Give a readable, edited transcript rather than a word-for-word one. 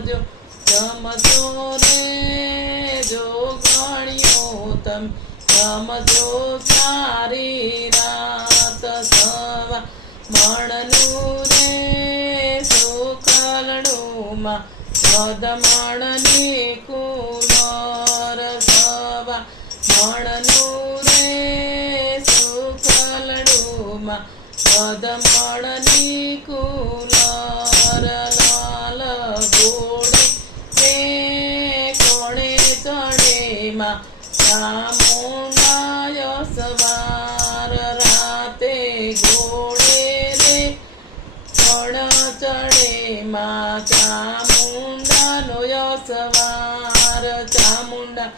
જો જમજો રે જોગણિયો તમ રમજો સારી રાત સવા મણનું રે સુખલડુમાં પદમણની કુલર સવા મણનું રે સુખલડુમાં પદમણની કુલર લાલ ઘોડે તે કોણે ચડેમાં ચામુંડાય સવાર રાતે ઘોડે રે કોણ ચડેમાં ચામુંડાનો સવાર ચામુંડા